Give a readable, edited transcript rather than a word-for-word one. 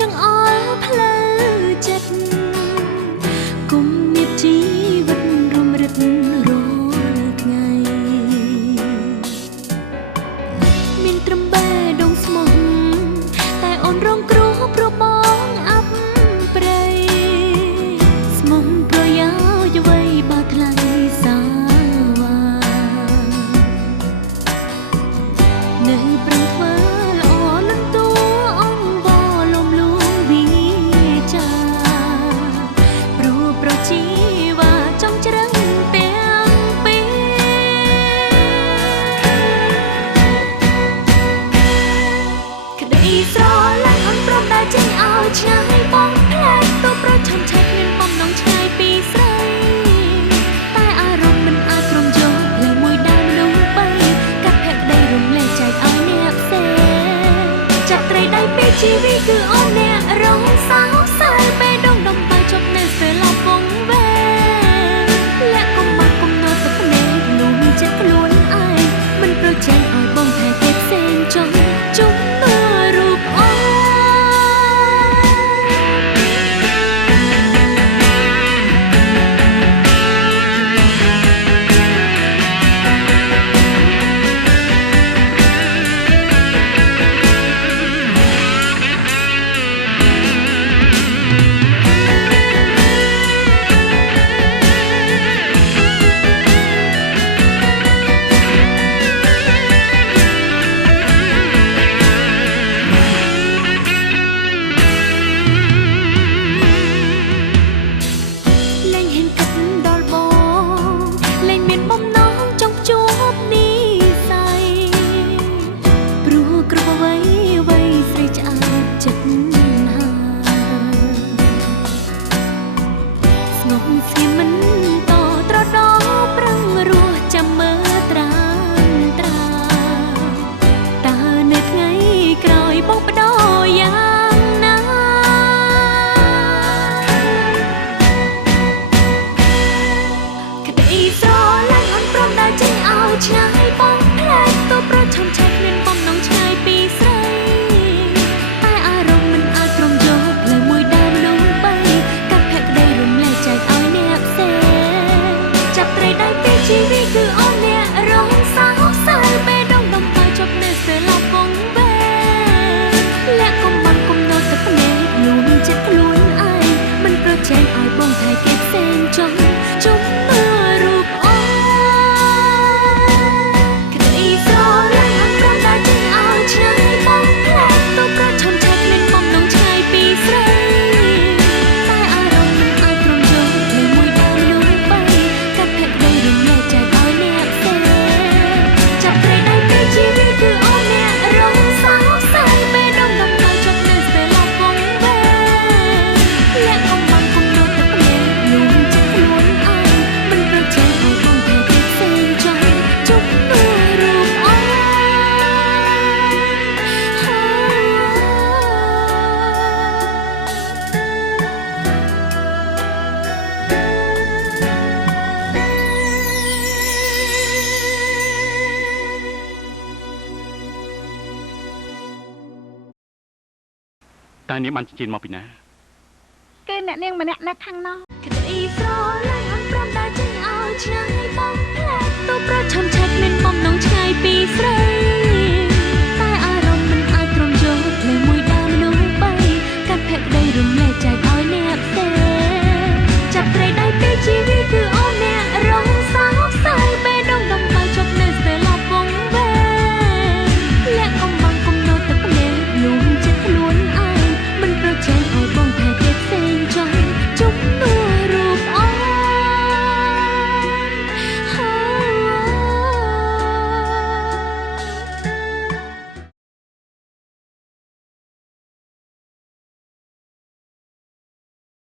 ចង្អុលផ្លូវចិត្តគុំមានជីវិតរំរិតរាល់ថ្ងៃមានត្រឹមបេះដូងស្មោះតែអូនរងគ្រោះព្រោះបងអាប់ព្រៃស្មោះប្រយោជន៍អ្វីបើថ្លៃសាវ៉ានៅប្រឹងធ្វើល្អលន់តួអង្គបលំលួងវិចាព្រោះប្រជីវ៉ាចំជ្រឹងទាំងពីរក្តីស្រឡាញ់អូនព្រមដែលចេញឲ្យឆ្ងាយបងផ្លែកទៅប្រឆាំឆែកគ្មានបំណងឆ្ងាយពីស្រីតែអារម្មណ៍មិនអាចទ្រាំយកផ្លូវមួយដែលមនុស្សបីកាត់ភក្តីរំលែកចែកឲ្យអ្នកផ្សេងចាប់ត្រីដៃពីជីវិតគឺអូនអ្នករងសោកសៅពេលដងដំបៅជប់នៅពេលឡប់វងវែងលាក់កុំបាក់កុំណត់ទឹកភ្នែកលំចិត្តខ្លួនឯងមិនប្រជែងឲ្យបងថែគេផ្សេងចង់ជុំមើលរូបអូនលែងហ៊ានគិតដល់បងលែងមានបំណងចង់ជួបនិស្ស័យព្រោះគ្រប់អ្វីអ្វីស្រីឆ្អែតចិត្តហើយស្ងប់ស្ងៀមមិនតត្រដោប្រឹងរស់ចាំមើលត្រាំត្រាតើនៅថ្ងៃក្រោយបងបដោយ៉ាងណាក្តីស្រឡាញ់អូនព្រមដែលចេញឲ្យឆ្ងាយបងផ្លែកទៅប្រឆាំឆែកគ្មានបំណងឆ្ងាយពីស្រីតែអារម្មណ៍មិនអាចទ្រាំយកផ្លូវមួយដែលមនុស្សបីកាត់ភក្តីរំលែកចែកឲ្យអ្នកផ្សេងចាប់ត្រីដៃពីជីវិតគឺអូនអ្នករងសោកសៅពេលដងដំបៅជប់នៅពេលឡប់វងវែងលាក់កុំបាក់កុំណត់ទឹកភ្នែកលួងចិត្តខ្លួនឯងមិនប្រជែងឲ្យបងថែគេផ្សេងចង់ជុំមើលរូបអូនក្តីស្រឡាញ់អូនព្រមដែលចេញឲ្យឆ្ងាយបងផ្លែកទៅប្រឆាំឆែកគ្មានបំណងឆ្ងាយពីស្រីតែអារម្មណ៍មិនអាចទ្រាំយកផ្លូវមួយដែលមនុស្សបីកាត់ភក្តីរំលែកចែកឲ្យអ្នកផ្សេងចាប់ត្រីដៃពីជីវិតគឺអូនអ្នករងសោកសៅពេលដងដំបៅជប់នៅពេលឡប់វងវែងលាក់កុំបាក់កុំណត់ទឹកភ្នែកលំចិត្តខ្លួនឯងមិនប្រជែងឲ្យបងថែគេផ្សេងចង់ជុំមើលរូបអូនតើនាងបានចិញ្ចៀនមកពីណាគឺអ្នកនាងម្នាក់នៅខាងនោះ